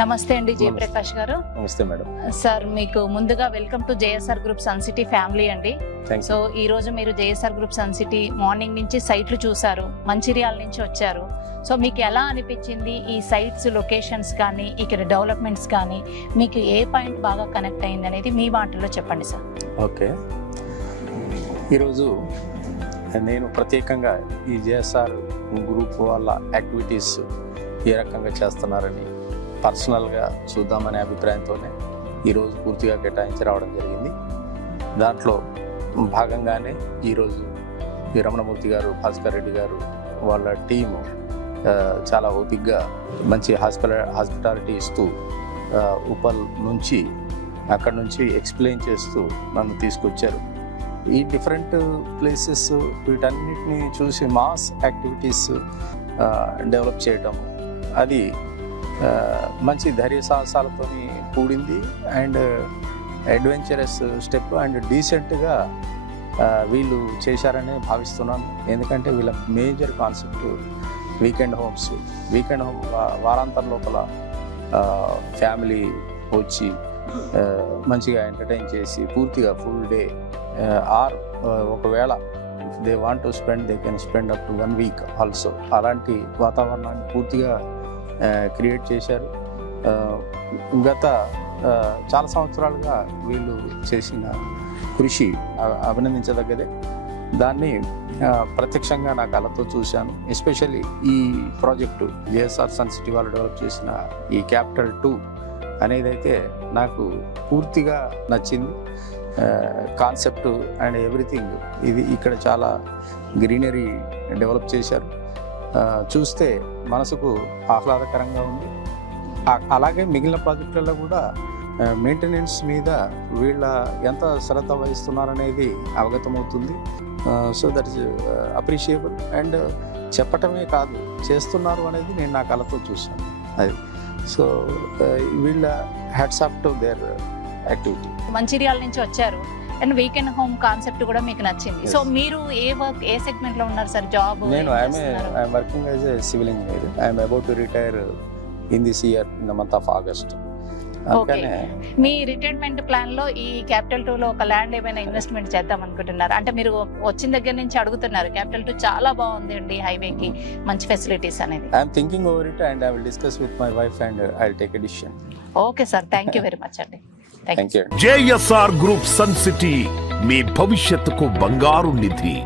నమస్తే అండి జయప్రకాష్ గారు. నమస్తే మేడం. సార్ మీకు ముందుగా welcome to JSR group Sun City family అండి. సో ఈ రోజు మీరు JSR group Sun City morning నుంచి సైట్లు చూసారు, మంచిర్యాల నుంచి వచ్చారు. సో మీకు ఎలా అనిపించింది ఈ సైట్స్, లొకేషన్స్ కానీ ఇక్కడ డెవలప్మెంట్స్ కానీ మీకు ఏ పాయింట్ బాగా కనెక్ట్ అయింది అనేది మీ మాటల్లో చెప్పండి సార్. ఓకే, ఈరోజు నేను ప్రత్యేకంగా ఈ జేఎస్ఆర్ గ్రూప్ వాళ్ళ యాక్టివిటీస్ ఏ రకంగా చేస్తున్నారని పర్సనల్గా చూద్దామనే అభిప్రాయంతోనే ఈరోజు పూర్తిగా కేటాయించి రావడం జరిగింది. దాంట్లో భాగంగానే ఈరోజు ఈ రమణమూర్తి గారు, భాస్కర్ రెడ్డి గారు వాళ్ళ టీము చాలా ఓపిక్గా మంచి హాస్పిటాలిటీ ఇస్తూ ఉపల్ నుంచి అక్కడ నుంచి ఎక్స్ప్లెయిన్ చేస్తూ నన్ను తీసుకొచ్చారు. ఈ డిఫరెంట్ ప్లేసెస్ వీటన్నిటిని చూసి మాస్ యాక్టివిటీస్ డెవలప్ చేయటం, అది మంచి ధైర్య సాహసాలతో కూడింది అండ్ అడ్వెంచరస్ స్టెప్ అండ్ డీసెంట్గా వీళ్ళు చేశారని భావిస్తున్నాను. ఎందుకంటే వీళ్ళ major concept weekend homes. Weekend home వారాంతం లోపల ఫ్యామిలీ వచ్చి మంచిగా ఎంటర్టైన్ చేసి పూర్తిగా ఫుల్ డే ఆర్ ఒకవేళ if they want to spend they can spend up to 1 week also. అలాంటి వాతావరణాన్ని పూర్తిగా క్రియేట్ చేశారు. గత చాలా సంవత్సరాలుగా వీళ్ళు చేసిన కృషి అభినందించదగ్గదే. దాన్ని ప్రత్యక్షంగా నా కళ్ళతో చూశాను. ఎస్పెషల్లీ ఈ ప్రాజెక్టు జేఎస్ఆర్ సన్ సిటీ వాళ్ళు డెవలప్ చేసిన ఈ క్యాపిటల్ 2 అనేదైతే నాకు పూర్తిగా నచ్చింది. కాన్సెప్ట్ అండ్ ఎవ్రీథింగ్ ఇది ఇక్కడ చాలా గ్రీనరీ డెవలప్ చేశారు. చూస్తే మనసుకు ఆహ్లాదకరంగా ఉంది. అలాగే మిగిలిన ప్రాజెక్టులలో కూడా మెయింటెనెన్స్ మీద వీళ్ళ ఎంత శ్రద్ధ వహిస్తున్నారనేది అవగతమవుతుంది. So that is appreciable. And చెప్పటమే కాదు, చేస్తున్నారు అనేది నేను నా కళ్ళతో చూశాను. అది సో వీళ్ళ hats off to their activity. Mancherial నుంచి వచ్చారు అండ్ వీకెండ్ హోమ్ కాన్సెప్ట్ కూడా మీకు నచ్చింది. సో మీరు ఏ సెగ్మెంట్ లో ఉన్నారు సార్? జాబ్? నేను I'm working as a civil engineer. I'm about to retire in this year in the month of August. Me retirement plan లో ఈ క్యాపిటల్ 2 లో ఒక ల్యాండ్ ఏమైనా ఇన్వెస్ట్మెంట్ చేద్దాం అనుకుంటున్నారు? అంటే మీరు వచ్చిన దగ్గర నుంచి అడుగుతున్నారు, క్యాపిటల్ 2 చాలా బాగుంది అండి, హైవేకి మంచి ఫెసిలిటీస్ అనేది. I'm thinking over it and I will discuss with my wife and I will take a decision. Okay sir, thank you very much అండి. Thank you. JSR group Sun City, మీ భవిష్యత్తుకు బంగారు నిధి.